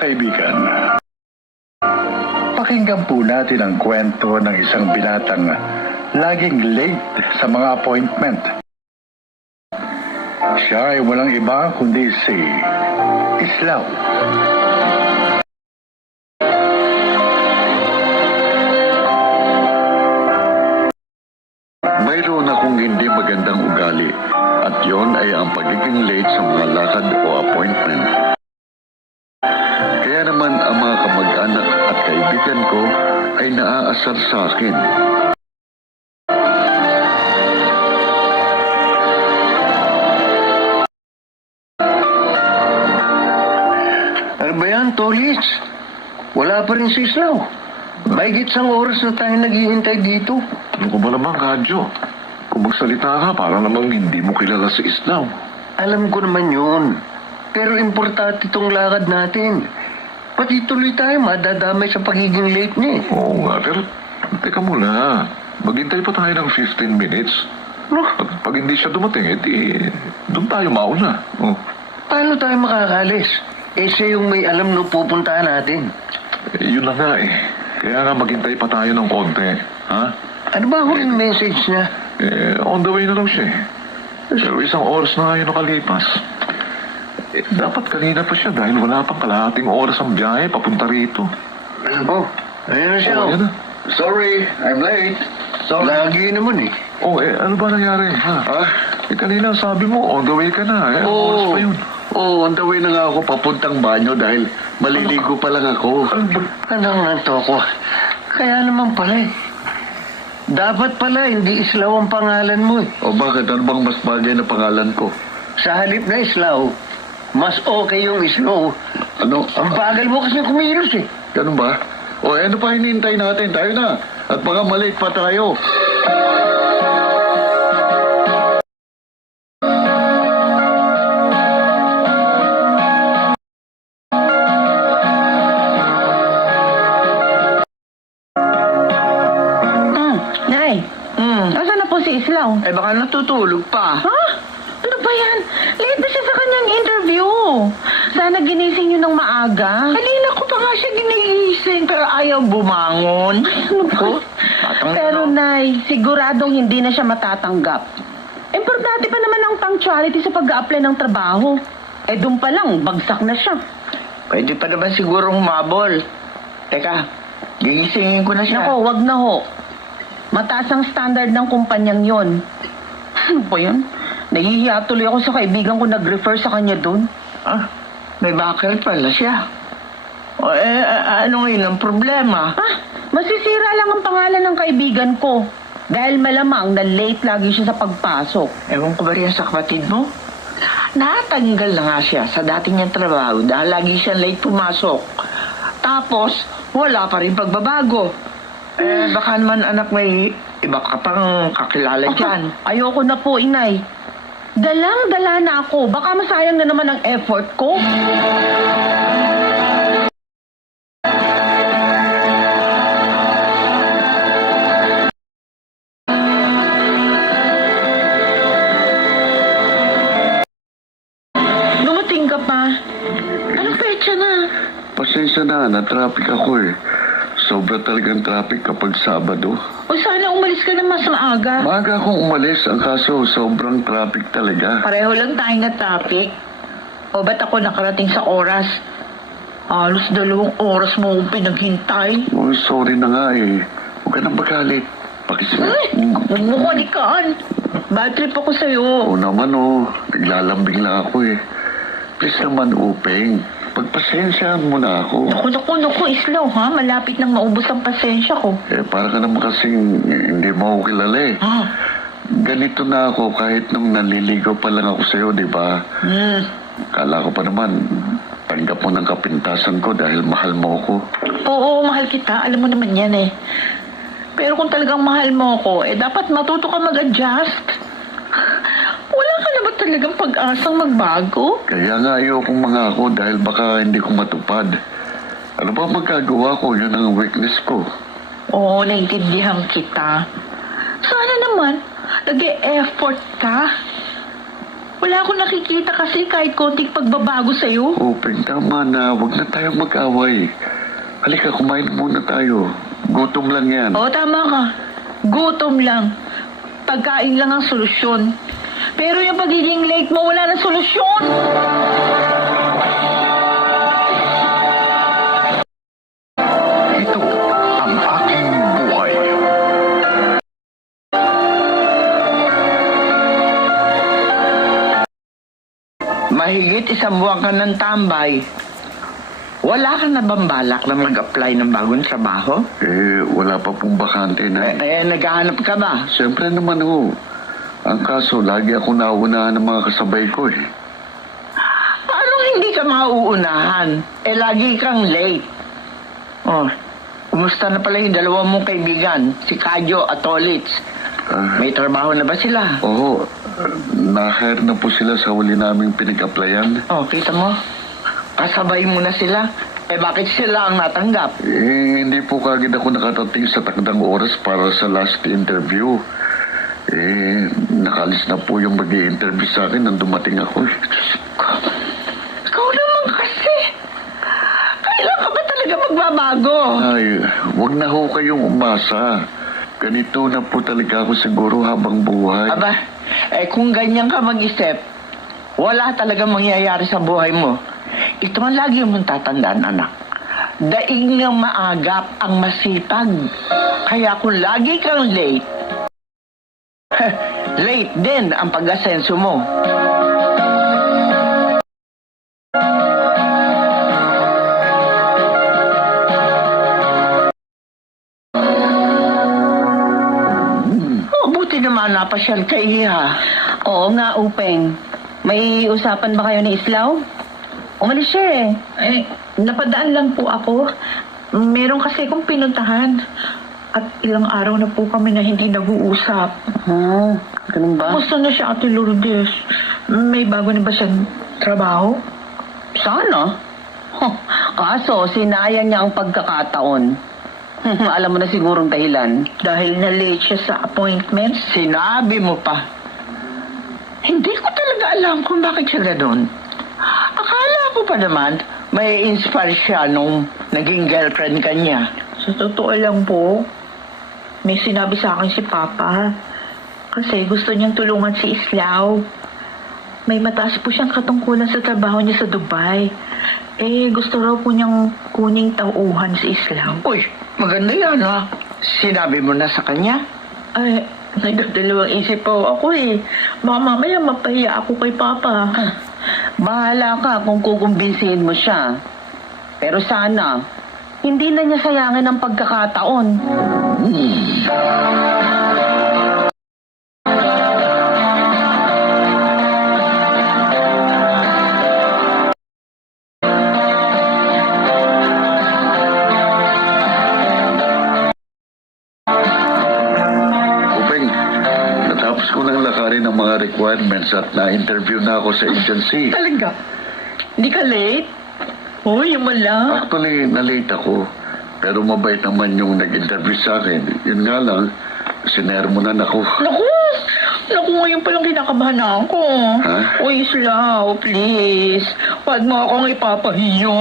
kaibigan, pakinggan po natin ang kwento ng isang binatang laging late sa mga appointment. Siya ay walang iba kundi si Islaw. Mayroon akong hindi magandang ugali at yon ay ang pagiging late sa mga lakad o appointment. Kaya naman ang mga kamag-anak at kaibigan ko ay naaasar sa akin. Ano ba yan, Tolis? Wala pa rin si Islaw. Mahigit isang oras na tayo naghihintay dito. Ano ko ba naman, Kadyo? Kung magsalita ka, para namang hindi mo kilala si Islaw. Alam ko naman yun. Pero importante itong lakad natin. Pati tuloy tayo madadamay sa pagiging late niya. Oo nga, pero teka muna. Maghintay pa tayo ng 15 minutes. No? At pag hindi siya dumating, doon tayo mauna. Oh. Paano tayo makakalis? Siya yung may alam nung pupuntahan natin. Yun na nga eh. Kaya nga maghintay pa tayo ng konti. Ha? Ano ba yung message niya? On the way na daw siya eh. Pero isang oras na yun nakalipas. Dapat kanina pa siya dahil wala pang kalahating oras ang biyahe papunta rito. Oh, ayun na siya. Ayan na. Sorry, I'm late. Lagi naman eh. Ano ba nangyari? Ha? Kanina sabi mo, on the way ka na. Oras pa yun. On the way na nga ako papuntang banyo dahil maliligo pa lang ako. Anong nanto ako? Kaya naman pala eh. Dapat pala hindi Islaw ang pangalan mo eh. O bakit? Ano bang mas bagay na pangalan ko? Sa halip na Islaw, mas okay yung Islaw. Ano? Ang bagal mo kasi kumilos eh. Ganun ba? Ano pa hinihintay natin? Tayo na. At baka malate pa tayo. Nay, nasaan na po si Islaw? Baka natutulog pa. Ha? Ano ba yan? Late na siya sa kanyang interview. Sana ginising niyo ng maaga. Kanina ko pa nga siya ginigising pero ayaw bumangon. Ano ba? Pero Nay, siguradong hindi na siya matatanggap. Importante pa naman ang punctuality sa pag-a-apply ng trabaho. Doon pa lang, bagsak na siya. Pwede pa naman siguro humabol. Teka, gigisingin ko na siya. Nako, wag na ho. Mataas ang standard ng kumpanyang yon. Ano ba yun? Nahihiya tuloy ako sa kaibigan ko nag-refer sa kanya doon. May bakal pala siya. Ano ngayon ang problema? Masisira lang ang pangalan ng kaibigan ko. Dahil malamang na late lagi siya sa pagpasok. Ewan ko ba rin sa kapatid mo? Natanggal na nga siya sa dati niyang trabaho dahil lagi siyang late pumasok. Tapos, wala pa rin pagbabago. Baka naman anak may iba ka pang kakilala dyan. Ayoko na po, inay. Dalang-dala na ako. Baka masayang na naman ang effort ko. Dumating ka pa. Anong petsa na? Pasensya na traffic ako eh. Sobra talagang traffic kapag Sabado. O sana umalis ka na mas maaga. Maaga akong umalis, ang kaso sobrang traffic talaga. Pareho lang tayo na traffic. O ba't ako nakarating sa oras? Halos 2 oras mo akong pinaghintay. Oh, sorry na nga eh. Huwag ka nang magalit. Pakisama. Huwag mo kalikaan. Bad trip ako sa'yo. Oo naman naglalambing lang ako eh. Please naman, Upeng. Pagpasensyaan mo na ako. Naku, Islaw, ha? Malapit nang maubos ang pasensya ko. Para ka naman kasing hindi mo ako kilala eh. Ganito na ako kahit nung naliligaw pa lang ako sa'yo, di ba? Kala ko pa naman, tanggap mo ng kapintasan ko dahil mahal mo ako. Oo, mahal kita. Alam mo naman yan eh. Pero kung talagang mahal mo ako, dapat matuto ka mag-adjust. Wala ka na ba talagang pag-asang magbago? Kaya nga ayokong mangako dahil baka hindi ko matupad. Ano ba magagawa ko? Yun ang weakness ko. Oo, naintindihan kita. Sana naman, nag-e-effort ka. Wala akong nakikita kasi kahit konting pagbabago sa'yo. Uping, tama na. Huwag na tayong mag-away. Halika, kumain muna tayo. Gutom lang yan. Oo, tama ka. Gutom lang. Pagkain lang ang solusyon. Pero yung pagiging late mo, wala nang solusyon. Ito ang aking buhay. Mahigit isang buwan ka ng tambay. Wala ka na bang balak na mag-apply ng bagong trabaho? Wala pa pong bakante na. Naghahanap ka ba? Siyempre naman ho. Ang kaso, lagi ako nauunahan ng mga kasabay ko eh. Paano hindi ka mauunahan? Lagi kang late. Oh, kumusta na pala yung dalawa mong kaibigan, si Kadyo at Tolitz? Ah, May trabaho na ba sila? Oo, na-hire na po sila sa huli naming pinag-applyan. Oh, kita mo? Kasabay mo na sila. Bakit sila ang natanggap? Hindi po kagad ako nakatating sa takdang oras para sa last interview. Nakalis na po yung mag-i-interview sa akin nang dumating ako. Ikaw naman kasi. Kailan ka ba talaga magbabago? Ay, wag na ho kayong umasa. Ganito na po talaga ako siguro habang buhay. Aba, kung ganyan ka mag-isip, wala talaga mangyayari sa buhay mo. Ito ang lagi mong tatandaan, anak. Daig ng maagap ang masipag. Kaya kung lagi kang late, late din ang pag-asenso mo. Buti naman napasyal ka, Iha. Oo nga, Upeng. May usapan ba kayo ni Islaw? Umalis siya eh. Napadaan lang po ako. Meron kasi akong pinuntahan. At ilang araw na po kami na hindi nag-uusap. Ganun ba? Kamusta na siya, Ate Lourdes? May bago na ba siyang trabaho? Sana. Kaso, sinayang niya ang pagkakataon. Alam mo na sigurong dahilan. Dahil na-late siya sa appointment? Sinabi mo pa. Hindi ko talaga alam kung bakit siya gano'n. Akala ko pa naman, may inspire siya nung naging girlfriend ka niya. Sa totoo lang po, may sinabi sa akin si Papa. Kasi gusto niyang tulungan si Islaw. May mataas po siyang katungkulan sa trabaho niya sa Dubai. Gusto raw po niyang kuning tauhan si Islaw. Uy, maganda yan ha. Sinabi mo na sa kanya? Nagdadalawang isip po ako eh. Baka mamaya mapahiya ako kay Papa. Bahala ka kung kukumbinsihin mo siya. Pero sana, hindi na niya sayangin ang pagkakataon. Upeng, natapos ko nang lakarin ang mga requirements at na-interview na ako sa agency. Talaga? Hindi ka late? Uy, yung wala. Actually, na-late ako. Pero mabait naman yung nag-interview sa akin. Yun nga lang, sinermonan ako. Naku! Naku, ngayon palang kinakabahan ako. Ha? Uy, Islaw, please. Huwag mo akong ipapahiya.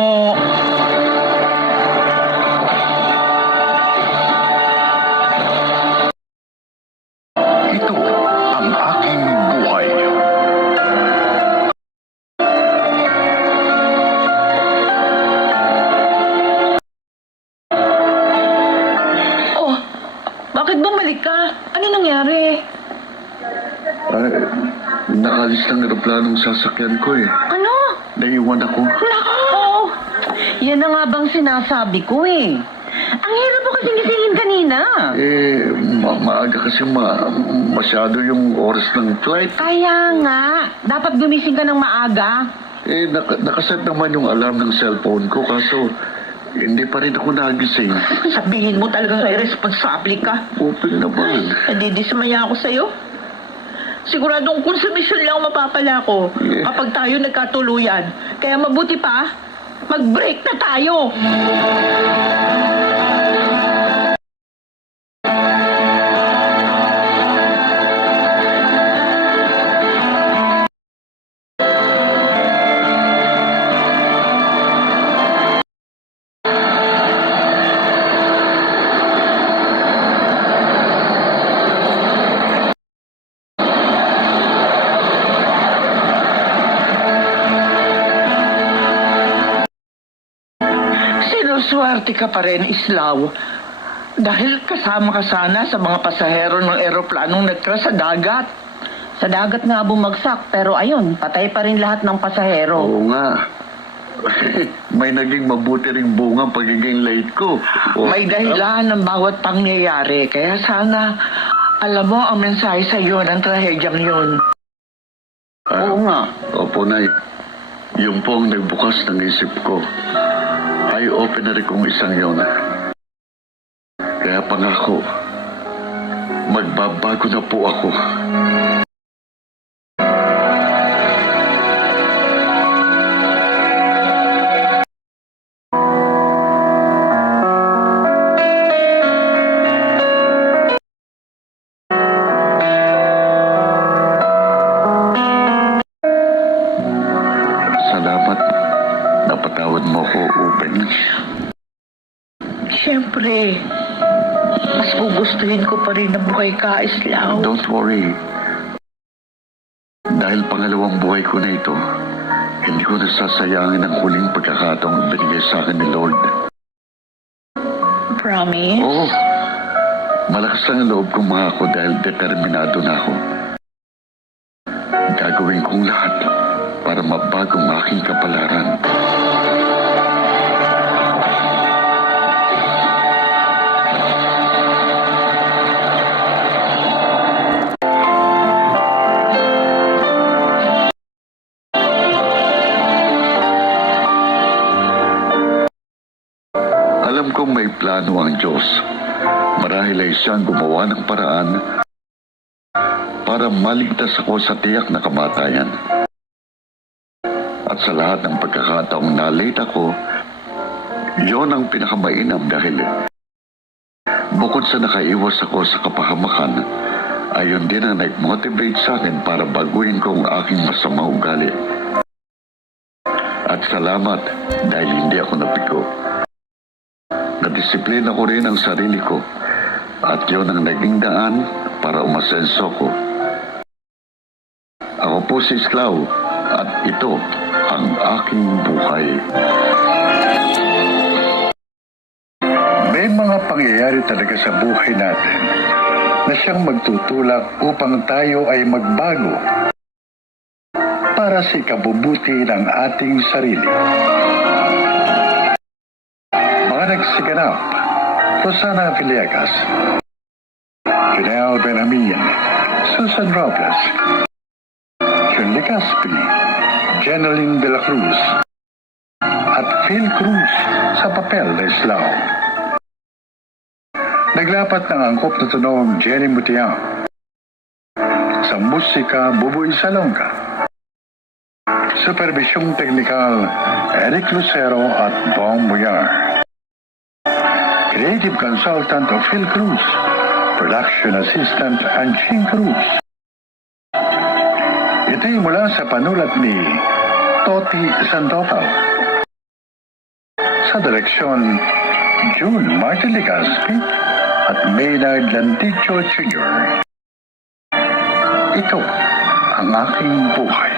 Ito ang aking buhay. Oh, bakit bumalik ka? Ano nangyari? Nakalis ng aeroplanong sasakyan ko eh. Ano? Naiwan ako. Nako! Yan na nga bang sinasabi ko eh. Ang hirap mo kasing gisingin kanina. Maaga kasi masyado yung oras ng flight. Kaya nga, dapat gumising ka ng maaga. Nakaset naman yung alarm ng cellphone ko, kaso hindi pa rin ako nagising. Sabihin mo talagang irresponsible ka. Open naman. Nadidismaya ako sa'yo. Siguradong konsumisyon lang ang mapapala ko Yeah. kapag tayo nagkatuluyan. Kaya mabuti pa, mag-break na tayo. Pero swerte ka pa rin, Islaw. Dahil kasama ka sana sa mga pasahero ng eroplanong nagcrash sa dagat. Sa dagat nga bumagsak, pero ayun, patay pa rin lahat ng pasahero. Oo nga. May naging mabuti ring bunga ang pagiging late ko. May dahilan ng bawat pangyayari. Kaya sana, alam mo ang mensahe sa iyo ng trahedyang yun. Oo nga. Opo, Nay. Yung po ang nagbukas ng isip ko. Eye-opener kong isang yon. Kaya pangako, magbabago na po ako. Salamat. Napatawad mo ko, Uben. Siyempre, mas gugustuhin ko pa rin na buhay ka, Islaw. Don't worry. Dahil pangalawang buhay ko na ito, hindi ko nasasayangin ang huling pagkakataong binigay sa akin ni Lord. Promise? Oo. Malakas lang ang loob kong mga ako dahil determinado na ako. Gagawin kong lahat para mabago ang aking kapalaran. Alam kong may plano ang Diyos. Marahil ay siyang gumawa ng paraan para maligtas ako sa tiyak na kamatayan. At sa lahat ng pagkakataong nalate ako, yon ang pinakamainam dahil bukod sa nakaiwas ako sa kapahamakan, ayon din ang nag-motivate sa akin para baguhin ko ang aking masamang ugali. At salamat dahil hindi ako napiko. Nadisiplina ko rin ang sarili ko at yon ang naging daan para umasenso ko. Ako po si Islaw at ito ang aking buhay. May mga pangyayari talaga sa buhay natin na siyang magtutulak upang tayo ay magbago para sa ikabubuti ng ating sarili. Mga nagsiganap, Rosana Villegas, Janelle Benamian, Susan Robles, John Licaspi, Jeneline de la Cruz, at Phil Cruz sa papel na Islaw. Naglapat ng angkop na tunog Jenny Mutiang. Sa musika, Buboy Salonga. Supervisyong teknikal, Eric Lucero at Bong Muyar. Creative consultant of Phil Cruz. Production assistant Anching Cruz. Ito'y mula sa panulat ni Toti Sandoval. Sa direksyon, June Martin Ligaspi at Maynard Lanticho Jr. Ito ang aking buhay.